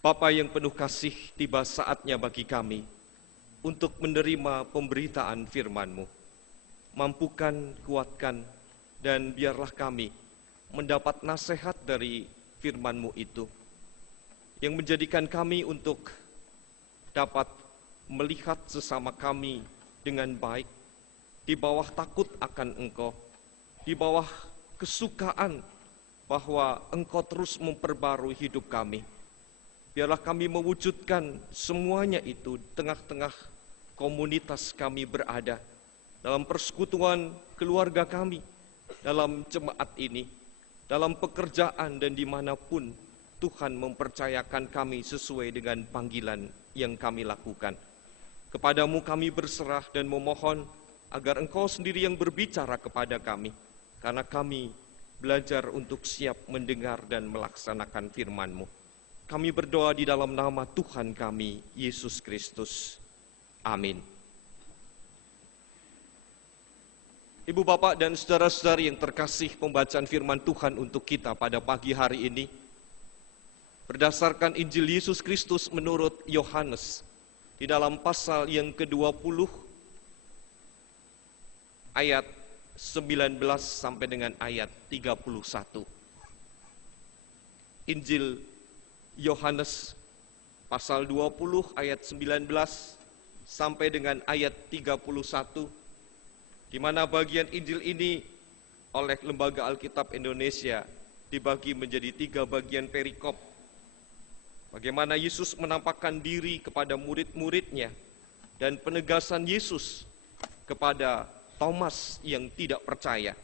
Bapa yang penuh kasih, tiba saatnya bagi kami untuk menerima pemberitaan firman-Mu. Mampukan, kuatkan, dan biarlah kami mendapat nasihat dari firman-Mu itu, yang menjadikan kami untuk dapat melihat sesama kami dengan baik, di bawah takut akan Engkau, di bawah kesukaan bahwa Engkau terus memperbarui hidup kami. Biarlah kami mewujudkan semuanya itu di tengah-tengah komunitas kami berada, dalam persekutuan keluarga kami, dalam jemaat ini, dalam pekerjaan dan dimanapun Tuhan mempercayakan kami sesuai dengan panggilan yang kami lakukan. Kepadamu kami berserah dan memohon agar Engkau sendiri yang berbicara kepada kami, karena kami belajar untuk siap mendengar dan melaksanakan firman-Mu. Kami berdoa di dalam nama Tuhan kami, Yesus Kristus. Amin. Ibu, Bapak, dan saudara-saudari yang terkasih, pembacaan firman Tuhan untuk kita pada pagi hari ini berdasarkan Injil Yesus Kristus menurut Yohanes di dalam pasal yang ke-20 ayat 19 sampai dengan ayat 31. Injil Yohanes pasal 20 ayat 19 sampai dengan ayat 31, di mana bagian Injil ini oleh Lembaga Alkitab Indonesia dibagi menjadi 3 bagian perikop. Bagaimana Yesus menampakkan diri kepada murid-muridnya dan penegasan Yesus kepada Thomas yang tidak percaya,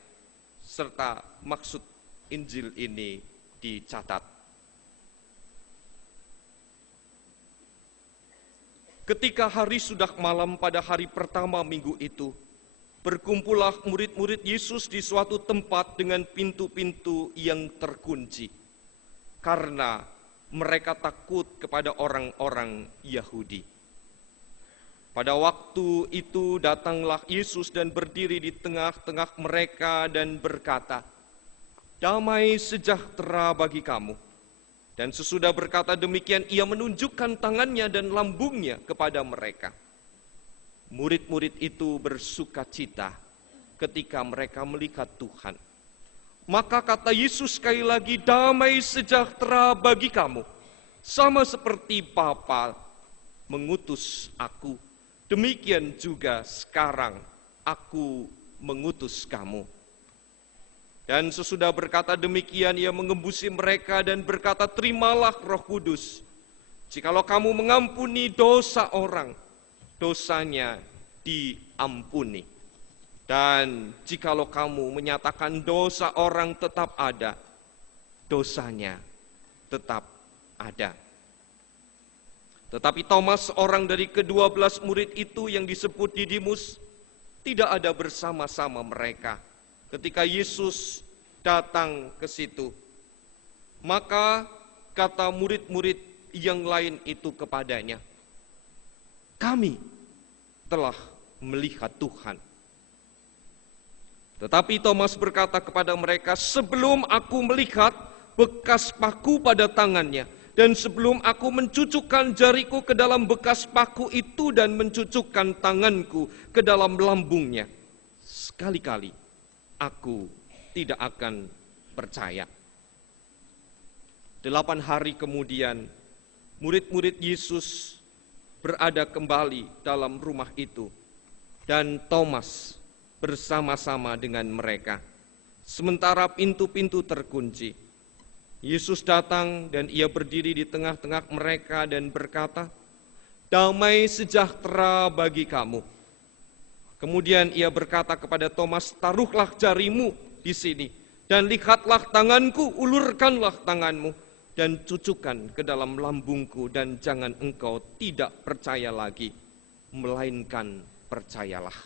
serta maksud Injil ini dicatat. Ketika hari sudah malam pada hari pertama minggu itu, berkumpullah murid-murid Yesus di suatu tempat dengan pintu-pintu yang terkunci, karena mereka takut kepada orang-orang Yahudi. Pada waktu itu datanglah Yesus dan berdiri di tengah-tengah mereka dan berkata, "Damai sejahtera bagi kamu." Dan sesudah berkata demikian, ia menunjukkan tangannya dan lambungnya kepada mereka. Murid-murid itu bersukacita ketika mereka melihat Tuhan. Maka kata Yesus sekali lagi, "Damai sejahtera bagi kamu. Sama seperti Bapa mengutus aku, demikian juga sekarang aku mengutus kamu." Dan sesudah berkata demikian, ia mengembusi mereka dan berkata, "Terimalah Roh Kudus. Jikalau kamu mengampuni dosa orang, dosanya diampuni. Dan jikalau kamu menyatakan dosa orang tetap ada, dosanya tetap ada." Tetapi Thomas, seorang dari ke-12 murid itu yang disebut Didimus, tidak ada bersama-sama mereka ketika Yesus datang ke situ. Maka kata murid-murid yang lain itu kepadanya, "Kami telah melihat Tuhan." Tetapi Thomas berkata kepada mereka, "Sebelum aku melihat bekas paku pada tangannya, dan sebelum aku mencucukkan jariku ke dalam bekas paku itu dan mencucukkan tanganku ke dalam lambungnya, sekali-kali aku tidak akan percaya." 8 hari kemudian, murid-murid Yesus berada kembali dalam rumah itu, dan Thomas bersama-sama dengan mereka. Sementara pintu-pintu terkunci, Yesus datang dan ia berdiri di tengah-tengah mereka dan berkata, "Damai sejahtera bagi kamu." Kemudian ia berkata kepada Thomas, "Taruhlah jarimu di sini, dan lihatlah tanganku, ulurkanlah tanganmu, dan cucukkan ke dalam lambungku, dan jangan engkau tidak percaya lagi, melainkan percayalah."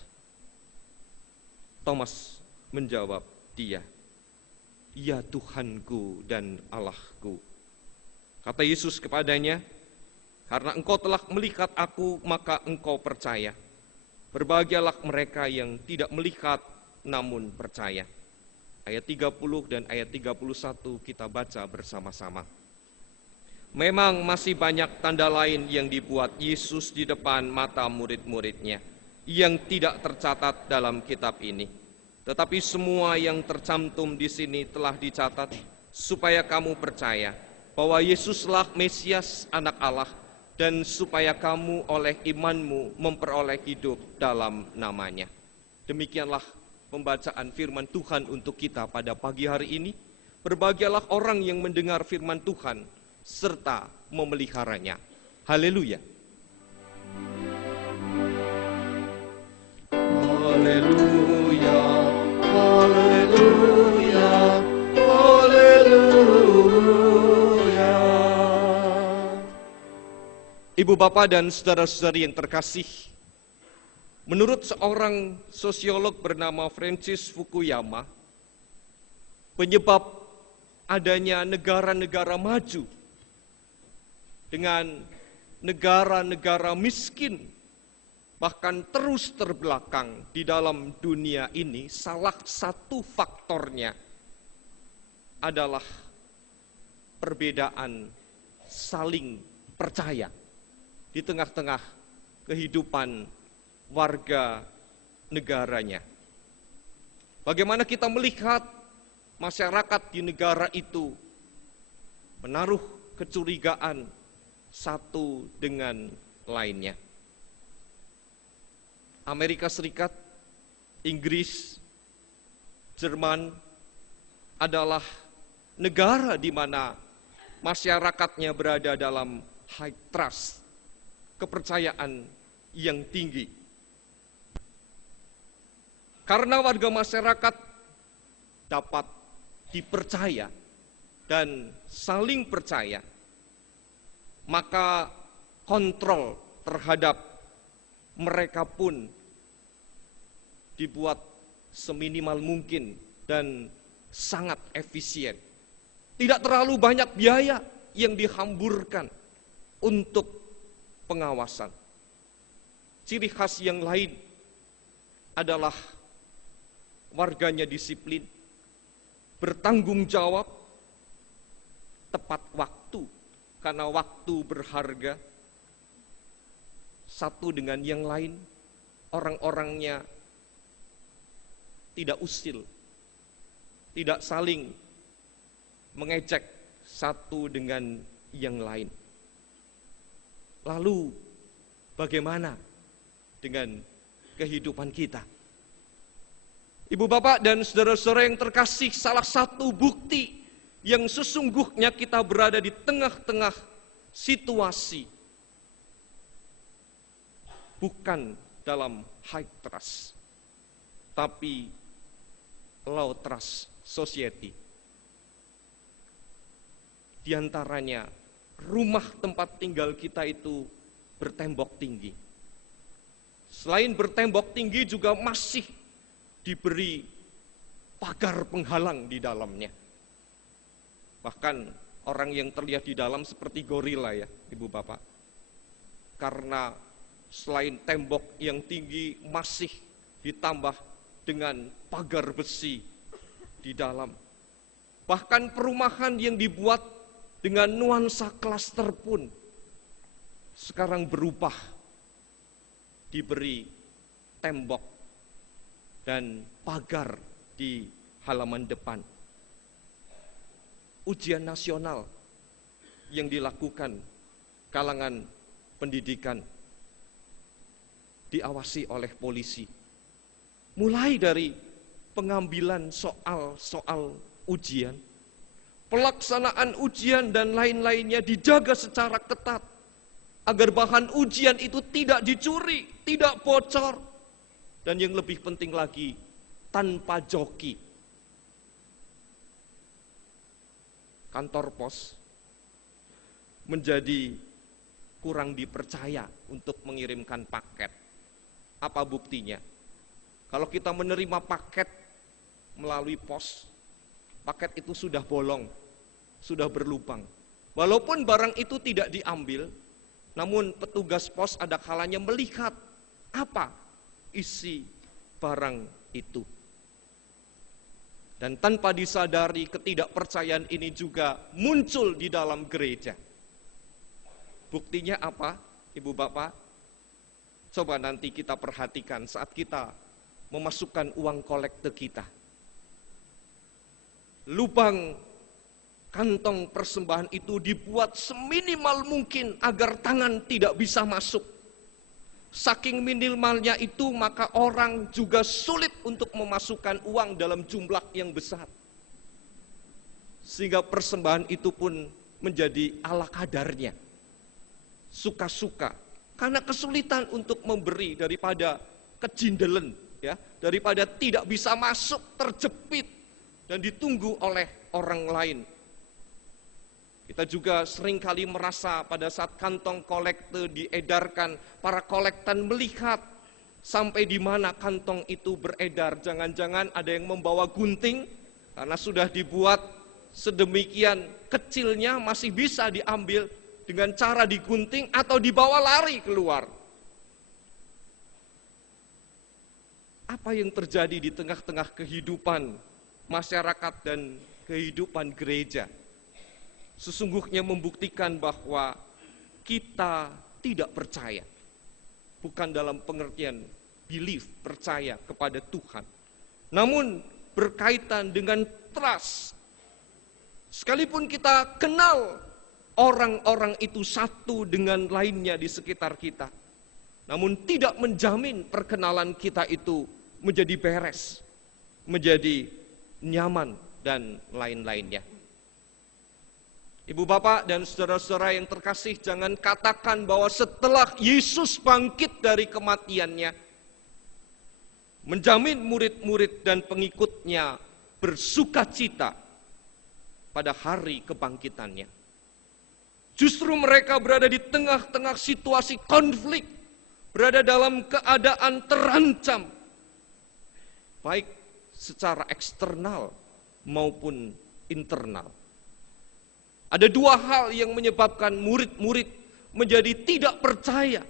Thomas menjawab dia, "Ya Tuhanku dan Allahku." Kata Yesus kepadanya, "Karena engkau telah melihat aku, maka engkau percaya. Berbahagialah mereka yang tidak melihat namun percaya." Ayat 30 dan ayat 31 kita baca bersama-sama. Memang masih banyak tanda lain yang dibuat Yesus di depan mata murid-muridnya yang tidak tercatat dalam kitab ini. Tetapi semua yang tercantum di sini telah dicatat supaya kamu percaya bahwa Yesuslah Mesias Anak Allah, dan supaya kamu oleh imanmu memperoleh hidup dalam namanya. Demikianlah pembacaan firman Tuhan untuk kita pada pagi hari ini. Berbahagialah orang yang mendengar firman Tuhan serta memeliharanya. Haleluya. Haleluya. Haleluya. Haleluya. Ibu bapak dan saudara-saudari yang terkasih, menurut seorang sosiolog bernama Francis Fukuyama, penyebab adanya negara-negara maju dengan negara-negara miskin, bahkan terus terbelakang di dalam dunia ini, salah satu faktornya adalah perbedaan saling percaya di tengah-tengah kehidupan warga negaranya. Bagaimana kita melihat masyarakat di negara itu menaruh kecurigaan satu dengan lainnya. Amerika Serikat, Inggris, Jerman adalah negara di mana masyarakatnya berada dalam high trust, kepercayaan yang tinggi. Karena warga masyarakat dapat dipercaya dan saling percaya, maka kontrol terhadap mereka pun dibuat seminimal mungkin dan sangat efisien. Tidak terlalu banyak biaya yang dihamburkan untuk pengawasan. Ciri khas yang lain adalah warganya disiplin, bertanggung jawab, tepat waktu, karena waktu berharga. Satu dengan yang lain, orang-orangnya tidak usil, tidak saling mengejek satu dengan yang lain. Lalu bagaimana dengan kehidupan kita? Ibu bapak dan saudara-saudara yang terkasih, salah satu bukti yang sesungguhnya kita berada di tengah-tengah situasi bukan dalam high trust, tapi low trust society. Di antaranya, rumah tempat tinggal kita itu bertembok tinggi. Selain bertembok tinggi juga masih diberi pagar penghalang di dalamnya. Bahkan orang yang terlihat di dalam seperti gorila ya, ibu bapak. Karena selain tembok yang tinggi masih ditambah dengan pagar besi di dalam. Bahkan perumahan yang dibuat dengan nuansa klaster pun sekarang berubah, diberi tembok dan pagar di halaman depan. Ujian nasional yang dilakukan kalangan pendidikan diawasi oleh polisi. Mulai dari pengambilan soal-soal ujian, pelaksanaan ujian dan lain-lainnya dijaga secara ketat agar bahan ujian itu tidak dicuri, tidak bocor, dan yang lebih penting lagi, tanpa joki. Kantor pos menjadi kurang dipercaya untuk mengirimkan paket. Apa buktinya? Kalau kita menerima paket melalui pos, paket itu sudah bolong, sudah berlubang. Walaupun barang itu tidak diambil, namun petugas pos ada kalanya melihat apa isi barang itu. Dan tanpa disadari, ketidakpercayaan ini juga muncul di dalam gereja. Buktinya apa, Ibu Bapak? Coba nanti kita perhatikan saat kita memasukkan uang kolekte kita. Lubang kantong persembahan itu dibuat seminimal mungkin agar tangan tidak bisa masuk. Saking minimalnya itu, maka orang juga sulit untuk memasukkan uang dalam jumlah yang besar. Sehingga persembahan itu pun menjadi ala kadarnya. Suka-suka. Karena kesulitan untuk memberi daripada kejindelen, ya, daripada tidak bisa masuk, terjepit, dan ditunggu oleh orang lain. Kita juga seringkali merasa pada saat kantong kolekte diedarkan, para kolektan melihat sampai di mana kantong itu beredar. Jangan-jangan ada yang membawa gunting, karena sudah dibuat sedemikian kecilnya masih bisa diambil dengan cara digunting atau dibawa lari keluar. Apa yang terjadi di tengah-tengah kehidupan masyarakat dan kehidupan gereja? Sesungguhnya membuktikan bahwa kita tidak percaya. Bukan dalam pengertian belief, percaya kepada Tuhan. Namun berkaitan dengan trust. Sekalipun kita kenal orang-orang itu satu dengan lainnya di sekitar kita, namun tidak menjamin perkenalan kita itu menjadi beres, menjadi nyaman, dan lain-lainnya. Ibu bapak dan saudara-saudara yang terkasih, jangan katakan bahwa setelah Yesus bangkit dari kematiannya, menjamin murid-murid dan pengikutnya bersukacita pada hari kebangkitannya. Justru mereka berada di tengah-tengah situasi konflik, berada dalam keadaan terancam, baik secara eksternal maupun internal. Ada dua hal yang menyebabkan murid-murid menjadi tidak percaya.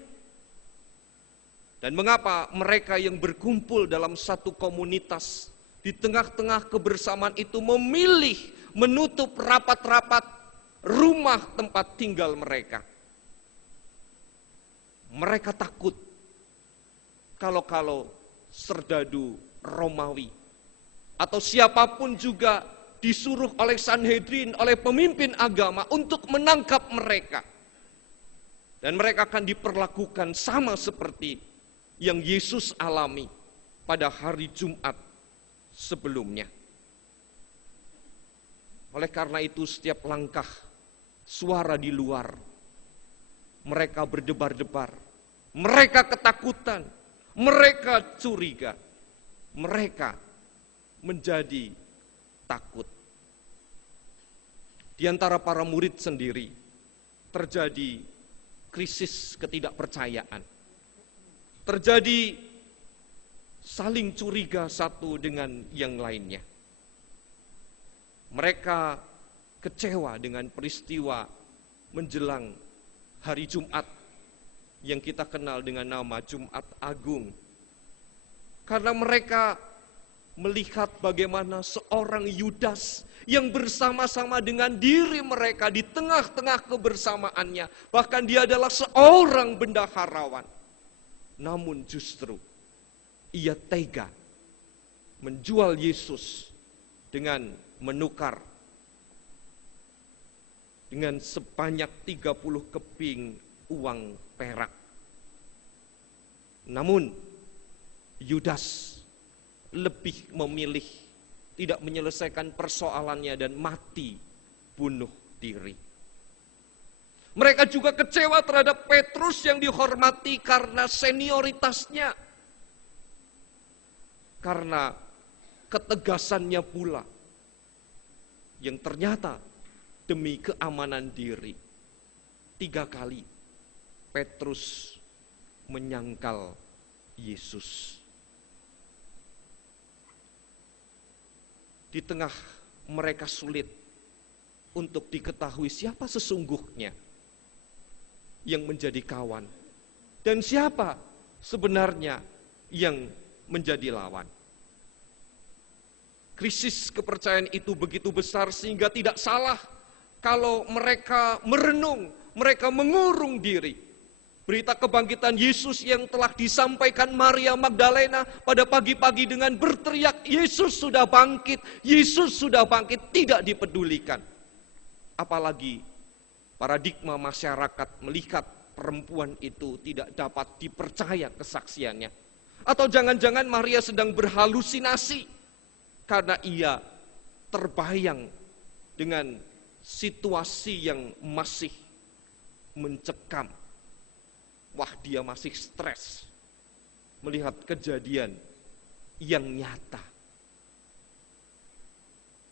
Dan mengapa mereka yang berkumpul dalam satu komunitas di tengah-tengah kebersamaan itu memilih menutup rapat-rapat rumah tempat tinggal mereka. Mereka takut kalau serdadu Romawi atau siapapun juga disuruh oleh Sanhedrin, oleh pemimpin agama untuk menangkap mereka. Dan mereka akan diperlakukan sama seperti yang Yesus alami pada hari Jumat sebelumnya. Oleh karena itu setiap langkah suara di luar, mereka berdebar-debar, mereka ketakutan, mereka curiga, mereka menjadi takut. Di antara para murid sendiri terjadi krisis ketidakpercayaan. Terjadi saling curiga satu dengan yang lainnya. Mereka kecewa dengan peristiwa menjelang hari Jumat yang kita kenal dengan nama Jumat Agung. Karena mereka melihat bagaimana seorang Yudas yang bersama-sama dengan diri mereka di tengah-tengah kebersamaannya, bahkan dia adalah seorang bendaharawan, namun justru ia tega menjual Yesus dengan menukar dengan sebanyak 30 keping uang perak. Namun Yudas lebih memilih tidak menyelesaikan persoalannya dan mati bunuh diri. Mereka juga kecewa terhadap Petrus yang dihormati karena senioritasnya, karena ketegasannya pula yang ternyata demi keamanan diri 3 kali Petrus menyangkal Yesus. Di tengah mereka sulit untuk diketahui siapa sesungguhnya yang menjadi kawan dan siapa sebenarnya yang menjadi lawan. Krisis kepercayaan itu begitu besar sehingga tidak salah kalau mereka merenung mereka mengurung diri. Berita kebangkitan Yesus yang telah disampaikan Maria Magdalena pada pagi-pagi dengan berteriak, Yesus sudah bangkit, Yesus sudah bangkit, tidak dipedulikan. Apalagi paradigma masyarakat melihat perempuan itu tidak dapat dipercaya kesaksiannya. Atau jangan-jangan Maria sedang berhalusinasi karena ia terbayang dengan situasi yang masih mencekam. Wah, dia masih stres melihat kejadian yang nyata.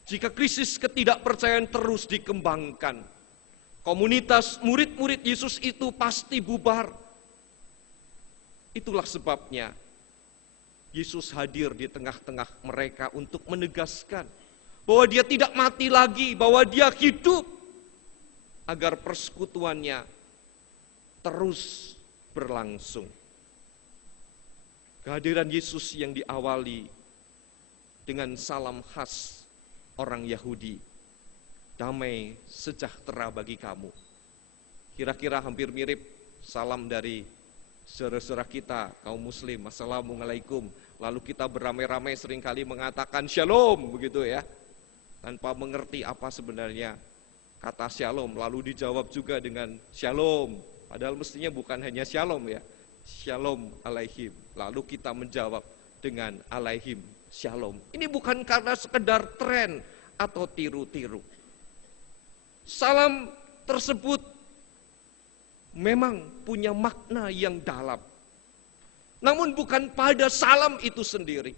Jika krisis ketidakpercayaan terus dikembangkan, komunitas murid-murid Yesus itu pasti bubar. Itulah sebabnya Yesus hadir di tengah-tengah mereka untuk menegaskan bahwa dia tidak mati lagi, bahwa dia hidup, agar persekutuannya terus berlangsung. Kehadiran Yesus yang diawali dengan salam khas orang Yahudi, damai sejahtera bagi kamu. Kira-kira hampir mirip salam dari saudara-saudara kita, kaum muslim, assalamualaikum. Lalu kita beramai-ramai seringkali mengatakan shalom, begitu ya. Tanpa mengerti apa sebenarnya kata shalom, lalu dijawab juga dengan shalom. Padahal mestinya bukan hanya shalom ya, shalom alaihim. Lalu kita menjawab dengan alaihim shalom. Ini bukan karena sekedar tren atau tiru-tiru. Salam tersebut memang punya makna yang dalam. Namun bukan pada salam itu sendiri.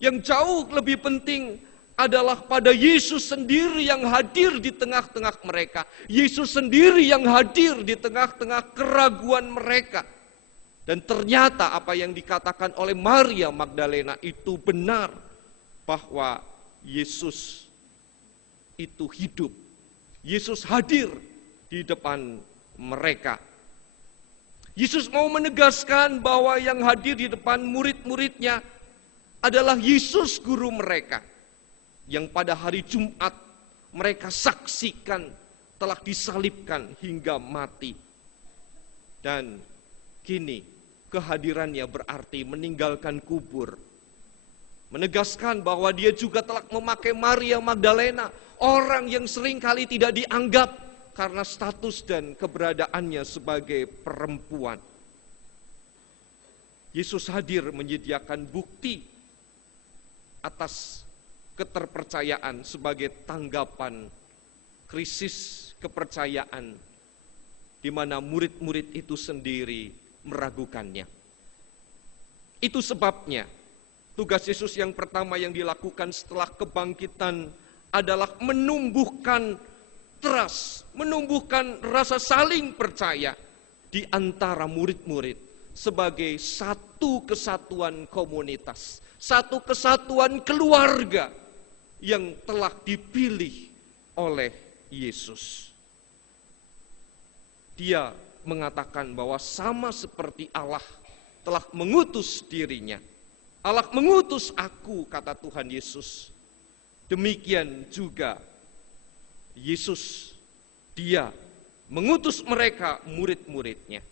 Yang jauh lebih penting adalah pada Yesus sendiri yang hadir di tengah-tengah mereka. Yesus sendiri yang hadir di tengah-tengah keraguan mereka. Dan ternyata apa yang dikatakan oleh Maria Magdalena itu benar. Bahwa Yesus itu hidup. Yesus hadir di depan mereka. Yesus mau menegaskan bahwa yang hadir di depan murid-muridnya adalah Yesus guru mereka. Yang pada hari Jumat mereka saksikan telah disalibkan hingga mati. Dan kini kehadirannya berarti meninggalkan kubur. Menegaskan bahwa dia juga telah memakai Maria Magdalena, orang yang seringkali tidak dianggap karena status dan keberadaannya sebagai perempuan. Yesus hadir menyediakan bukti atas keterpercayaan sebagai tanggapan krisis kepercayaan di mana murid-murid itu sendiri meragukannya. Itu sebabnya tugas Yesus yang pertama yang dilakukan setelah kebangkitan adalah menumbuhkan trust, menumbuhkan rasa saling percaya di antara murid-murid sebagai satu kesatuan komunitas, satu kesatuan keluarga yang telah dipilih oleh Yesus. Dia mengatakan bahwa sama seperti Allah telah mengutus dirinya. Allah mengutus aku, kata Tuhan Yesus. Demikian juga Yesus, dia mengutus mereka murid-muridnya.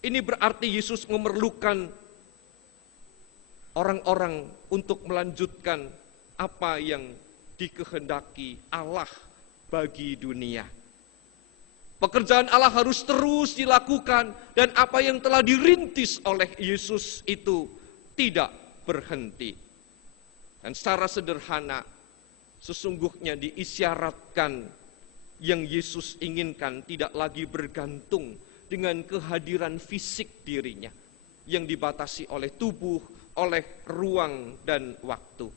Ini berarti Yesus memerlukan orang-orang untuk melanjutkan apa yang dikehendaki Allah bagi dunia. Pekerjaan Allah harus terus dilakukan dan apa yang telah dirintis oleh Yesus itu tidak berhenti. Dan secara sederhana, sesungguhnya diisyaratkan yang Yesus inginkan tidak lagi bergantung dengan kehadiran fisik dirinya yang dibatasi oleh tubuh, oleh ruang dan waktu.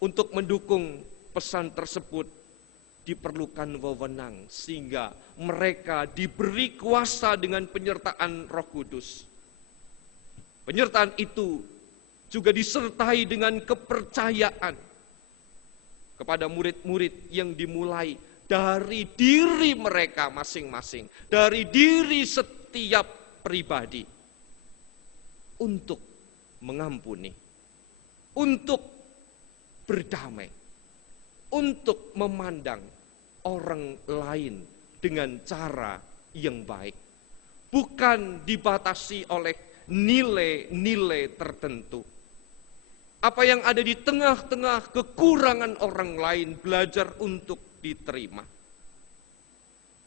Untuk mendukung pesan tersebut diperlukan wewenang sehingga mereka diberi kuasa dengan penyertaan Roh Kudus. Penyertaan itu juga disertai dengan kepercayaan kepada murid-murid yang dimulai dari diri mereka masing-masing, dari diri setiap pribadi untuk mengampuni, untuk berdamai, untuk memandang orang lain dengan cara yang baik. Bukan dibatasi oleh nilai-nilai tertentu. Apa yang ada di tengah-tengah kekurangan orang lain belajar untuk diterima.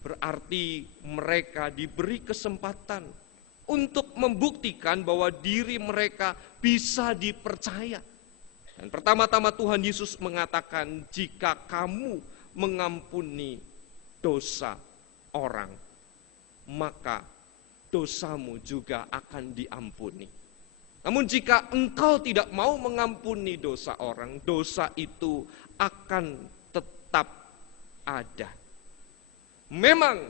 Berarti mereka diberi kesempatan untuk membuktikan bahwa diri mereka bisa dipercaya. Dan pertama-tama Tuhan Yesus mengatakan, jika kamu mengampuni dosa orang, maka dosamu juga akan diampuni. Namun jika engkau tidak mau mengampuni dosa orang, dosa itu akan tetap ada. Memang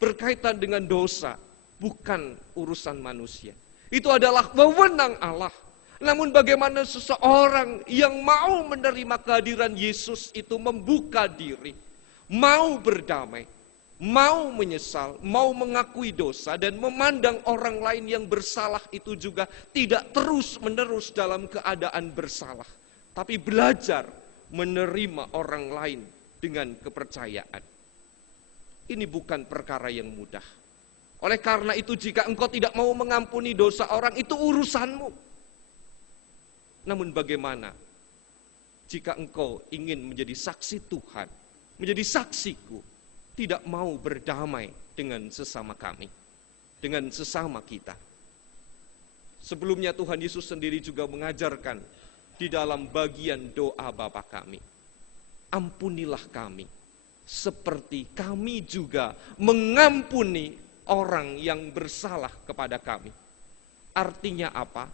berkaitan dengan dosa bukan urusan manusia. Itu adalah wewenang Allah. Namun bagaimana seseorang yang mau menerima kehadiran Yesus itu membuka diri, mau berdamai, mau menyesal, mau mengakui dosa, dan memandang orang lain yang bersalah itu juga tidak terus-menerus dalam keadaan bersalah, tapi belajar menerima orang lain dengan kepercayaan. Ini bukan perkara yang mudah. Oleh karena itu, jika engkau tidak mau mengampuni dosa orang, itu urusanmu. Namun bagaimana jika engkau ingin menjadi saksi Tuhan, menjadi saksiku, tidak mau berdamai dengan sesama kami, dengan sesama kita? Sebelumnya Tuhan Yesus sendiri juga mengajarkan di dalam bagian doa Bapa kami, ampunilah kami seperti kami juga mengampuni orang yang bersalah kepada kami. Artinya apa?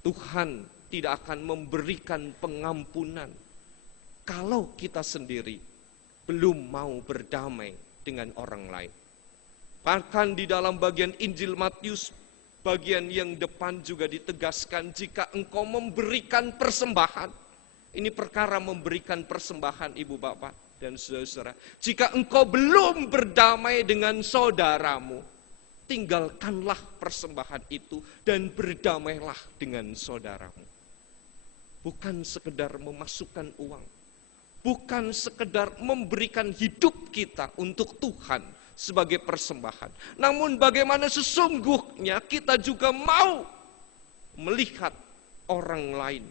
Tuhan tidak akan memberikan pengampunan kalau kita sendiri belum mau berdamai dengan orang lain. Bahkan di dalam bagian Injil Matius, bagian yang depan juga ditegaskan, jika engkau memberikan persembahan, ini perkara memberikan persembahan ibu bapak dan saudara. Jika engkau belum berdamai dengan saudaramu, tinggalkanlah persembahan itu dan berdamailah dengan saudaramu. Bukan sekedar memasukkan uang, bukan sekedar memberikan hidup kita untuk Tuhan sebagai persembahan. Namun bagaimana sesungguhnya kita juga mau melihat orang lain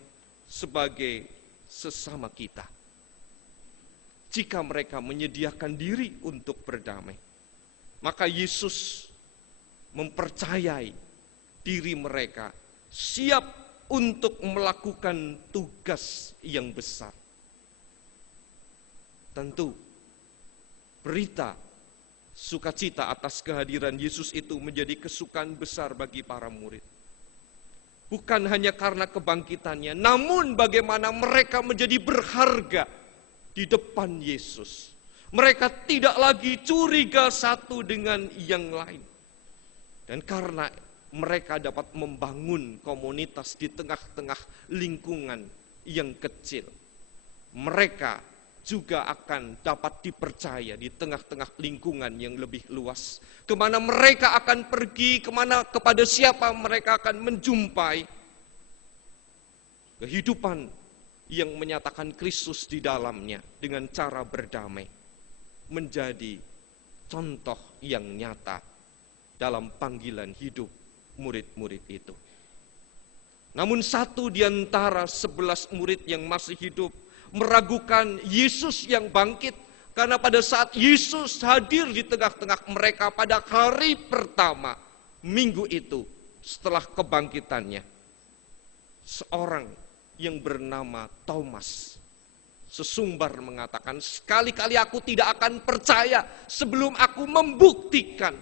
sebagai sesama kita. Jika mereka menyediakan diri untuk berdamai, maka Yesus mempercayai diri mereka siap untuk melakukan tugas yang besar. Tentu berita sukacita atas kehadiran Yesus itu menjadi kesukaan besar bagi para murid. Bukan hanya karena kebangkitannya, namun bagaimana mereka menjadi berharga di depan Yesus. Mereka tidak lagi curiga satu dengan yang lain. Dan karena mereka dapat membangun komunitas di tengah-tengah lingkungan yang kecil, mereka juga akan dapat dipercaya di tengah-tengah lingkungan yang lebih luas. Kemana mereka akan pergi, kepada siapa mereka akan menjumpai kehidupan yang menyatakan Kristus di dalamnya dengan cara berdamai, menjadi contoh yang nyata dalam panggilan hidup murid-murid itu. Namun satu di antara 11 murid yang masih hidup meragukan Yesus yang bangkit, karena pada saat Yesus hadir di tengah-tengah mereka pada hari pertama minggu itu setelah kebangkitannya, seorang yang bernama Thomas sesumbar mengatakan, sekali-kali aku tidak akan percaya sebelum aku membuktikan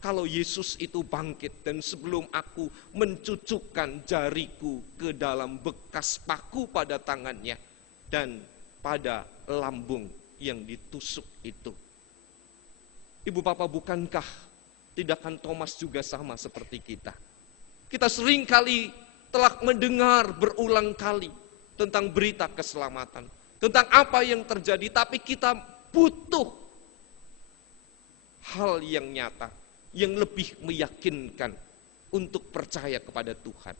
kalau Yesus itu bangkit, dan sebelum aku mencucukkan jariku ke dalam bekas paku pada tangannya dan pada lambung yang ditusuk itu. Ibu bapak, bukankah tindakan Thomas juga sama seperti kita? Kita seringkali telah mendengar berulang kali tentang berita keselamatan, tentang apa yang terjadi, tapi kita butuh hal yang nyata, yang lebih meyakinkan untuk percaya kepada Tuhan.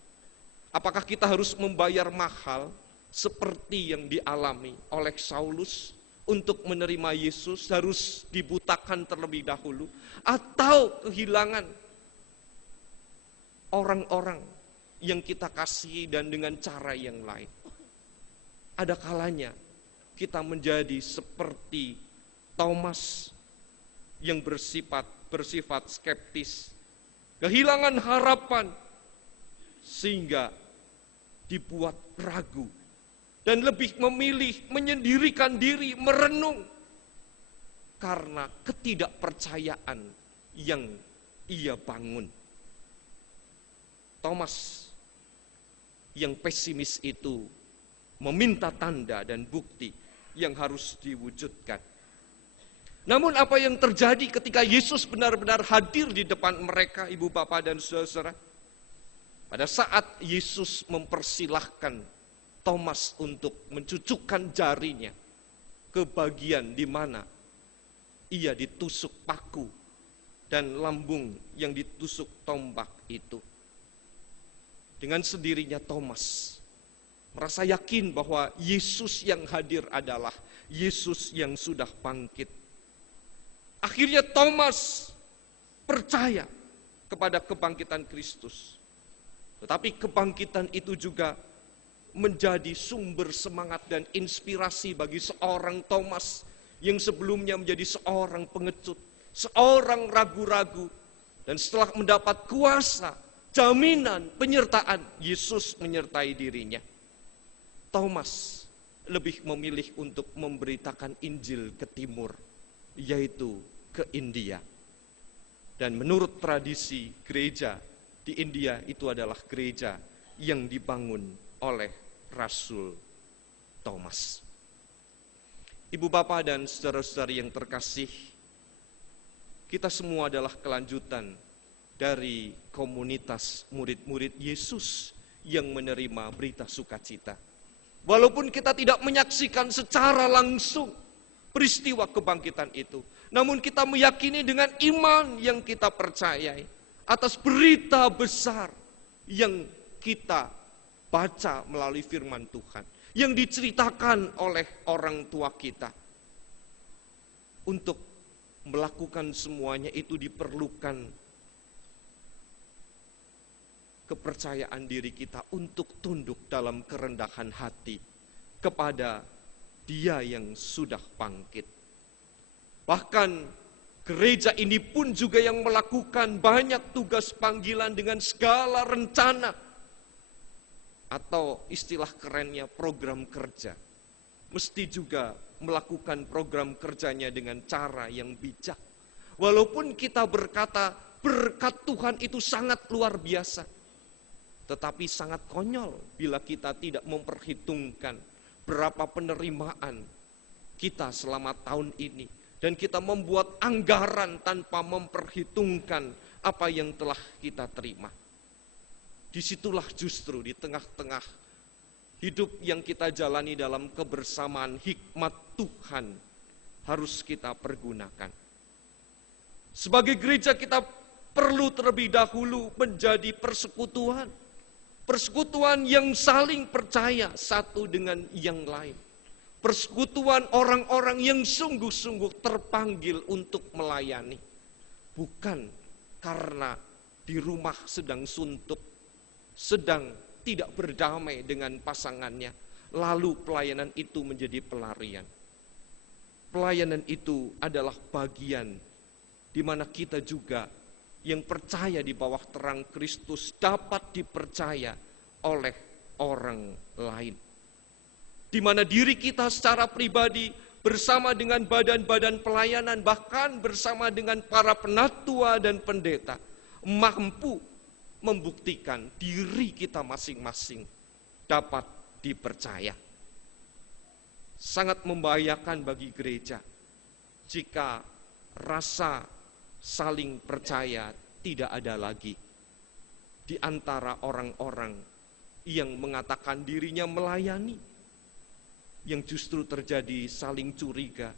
Apakah kita harus membayar mahal seperti yang dialami oleh Saulus untuk menerima Yesus harus dibutakan terlebih dahulu, atau kehilangan orang-orang yang kita kasihi dan dengan cara yang lain. Ada kalanya kita menjadi seperti Thomas yang bersifat skeptis, kehilangan harapan, sehingga dibuat ragu dan lebih memilih menyendirikan diri, merenung karena ketidakpercayaan yang ia bangun. Thomas yang pesimis itu meminta tanda dan bukti yang harus diwujudkan. Namun apa yang terjadi ketika Yesus benar-benar hadir di depan mereka, ibu bapak dan saudara? Pada saat Yesus mempersilahkan Thomas untuk mencucukkan jarinya ke bagian di mana ia ditusuk paku dan lambung yang ditusuk tombak itu. Dengan sendirinya Thomas merasa yakin bahwa Yesus yang hadir adalah Yesus yang sudah bangkit. Akhirnya Thomas percaya kepada kebangkitan Kristus. Tetapi kebangkitan itu juga menjadi sumber semangat dan inspirasi bagi seorang Thomas yang sebelumnya menjadi seorang pengecut, seorang ragu-ragu. Dan setelah mendapat kuasa, jaminan, penyertaan, Yesus menyertai dirinya. Thomas lebih memilih untuk memberitakan Injil ke timur, yaitu ke India. Dan menurut tradisi gereja di India itu adalah gereja yang dibangun oleh Rasul Thomas. Ibu bapak dan saudara-saudari yang terkasih, kita semua adalah kelanjutan dari komunitas murid-murid Yesus yang menerima berita sukacita. Walaupun kita tidak menyaksikan secara langsung peristiwa kebangkitan itu, namun kita meyakini dengan iman yang kita percayai atas berita besar yang kita baca melalui firman Tuhan, yang diceritakan oleh orang tua kita. Untuk melakukan semuanya itu diperlukan kepercayaan diri kita untuk tunduk dalam kerendahan hati kepada Dia yang sudah bangkit. Bahkan gereja ini pun juga yang melakukan banyak tugas panggilan dengan segala rencana, atau istilah kerennya program kerja. Mesti juga melakukan program kerjanya dengan cara yang bijak. Walaupun kita berkata berkat Tuhan itu sangat luar biasa, tetapi sangat konyol bila kita tidak memperhitungkan berapa penerimaan kita selama tahun ini. Dan kita membuat anggaran tanpa memperhitungkan apa yang telah kita terima. Disitulah justru di tengah-tengah hidup yang kita jalani dalam kebersamaan hikmat Tuhan harus kita pergunakan. Sebagai gereja kita perlu terlebih dahulu menjadi persekutuan. Persekutuan yang saling percaya satu dengan yang lain. Persekutuan orang-orang yang sungguh-sungguh terpanggil untuk melayani. Bukan karena di rumah sedang suntuk, sedang tidak berdamai dengan pasangannya, lalu pelayanan itu menjadi pelarian. Pelayanan itu adalah bagian di mana kita juga yang percaya di bawah terang Kristus dapat dipercaya oleh orang lain. Di mana diri kita secara pribadi bersama dengan badan-badan pelayanan, bahkan bersama dengan para penatua dan pendeta, mampu membuktikan diri kita masing-masing dapat dipercaya. Sangat membahayakan bagi gereja jika rasa saling percaya tidak ada lagi di antara orang-orang yang mengatakan dirinya melayani. Yang justru terjadi saling curiga,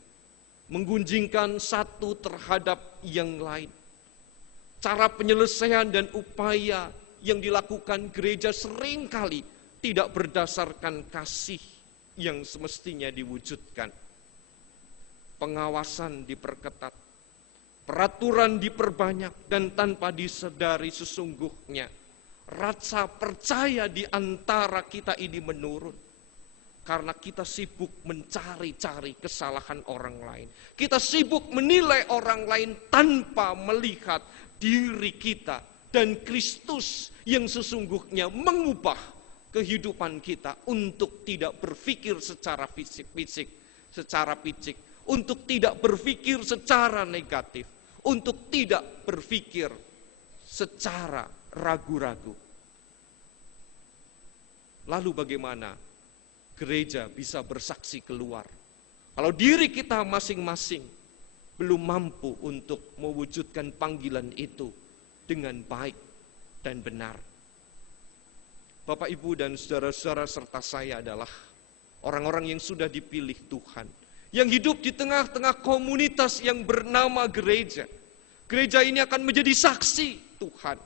menggunjingkan satu terhadap yang lain. Cara penyelesaian dan upaya yang dilakukan gereja seringkali tidak berdasarkan kasih yang semestinya diwujudkan. pengawasan diperketat, peraturan diperbanyak, dan tanpa disadari sesungguhnya rasa percaya di antara kita ini menurun. Karena kita sibuk mencari-cari kesalahan orang lain. Kita sibuk menilai orang lain tanpa melihat diri kita dan Kristus yang sesungguhnya mengubah kehidupan kita untuk tidak berpikir secara secara fisik, untuk tidak berpikir secara negatif, untuk tidak berpikir secara ragu-ragu. Lalu bagaimana gereja bisa bersaksi keluar kalau diri kita masing-masing belum mampu untuk mewujudkan panggilan itu dengan baik dan benar? Bapak, Ibu, dan saudara-saudara serta saya adalah orang-orang yang sudah dipilih Tuhan, yang hidup di tengah-tengah komunitas yang bernama gereja. Gereja ini akan menjadi saksi Tuhan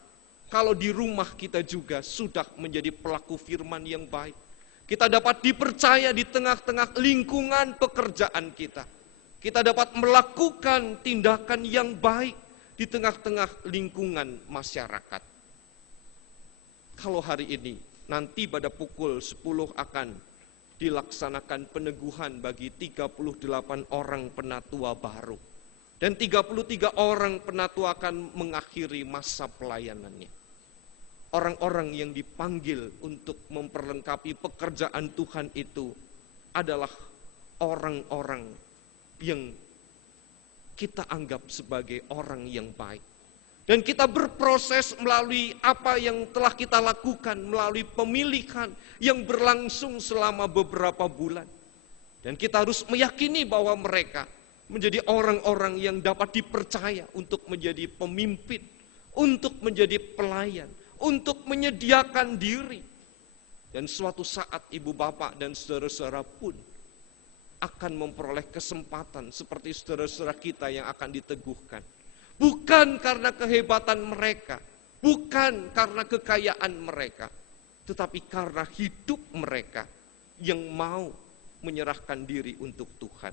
kalau di rumah kita juga sudah menjadi pelaku firman yang baik. Kita dapat dipercaya di tengah-tengah lingkungan pekerjaan kita. Kita dapat melakukan tindakan yang baik di tengah-tengah lingkungan masyarakat. Kalau hari ini, nanti pada pukul 10 akan dilaksanakan peneguhan bagi 38 orang penatua baru. Dan 33 orang penatua akan mengakhiri masa pelayanannya. Orang-orang yang dipanggil untuk memperlengkapi pekerjaan Tuhan itu adalah orang-orang yang kita anggap sebagai orang yang baik. Dan kita berproses melalui apa yang telah kita lakukan, melalui pemilihan yang berlangsung selama beberapa bulan. Dan kita harus meyakini bahwa mereka menjadi orang-orang yang dapat dipercaya untuk menjadi pemimpin, untuk menjadi pelayan, untuk menyediakan diri. Dan suatu saat ibu bapak dan saudara-saudara pun akan memperoleh kesempatan seperti saudara-saudara kita yang akan diteguhkan. Bukan karena kehebatan mereka, bukan karena kekayaan mereka, tetapi karena hidup mereka yang mau menyerahkan diri untuk Tuhan.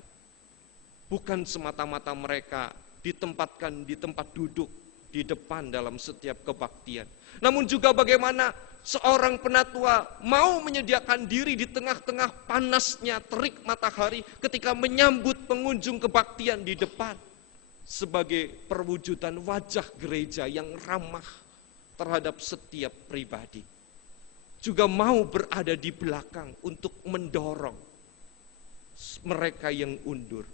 Bukan semata-mata mereka ditempatkan di tempat duduk di depan dalam setiap kebaktian. Namun juga bagaimana seorang penatua mau menyediakan diri di tengah-tengah panasnya terik matahari ketika menyambut pengunjung kebaktian di depan. Sebagai perwujudan wajah gereja yang ramah terhadap setiap pribadi. Juga mau berada di belakang untuk mendorong mereka yang undur,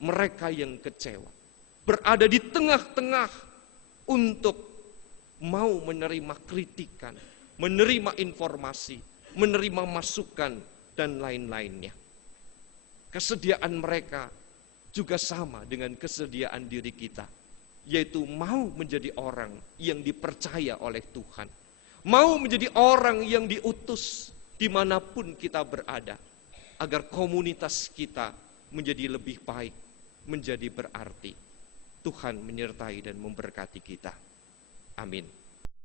mereka yang kecewa. Berada di tengah-tengah untuk mau menerima kritikan, menerima informasi, menerima masukan, dan lain-lainnya. Kesediaan mereka juga sama dengan kesediaan diri kita, yaitu mau menjadi orang yang dipercaya oleh Tuhan, mau menjadi orang yang diutus dimanapun kita berada, agar komunitas kita menjadi lebih baik, menjadi berarti. Tuhan menyertai dan memberkati kita. Amin.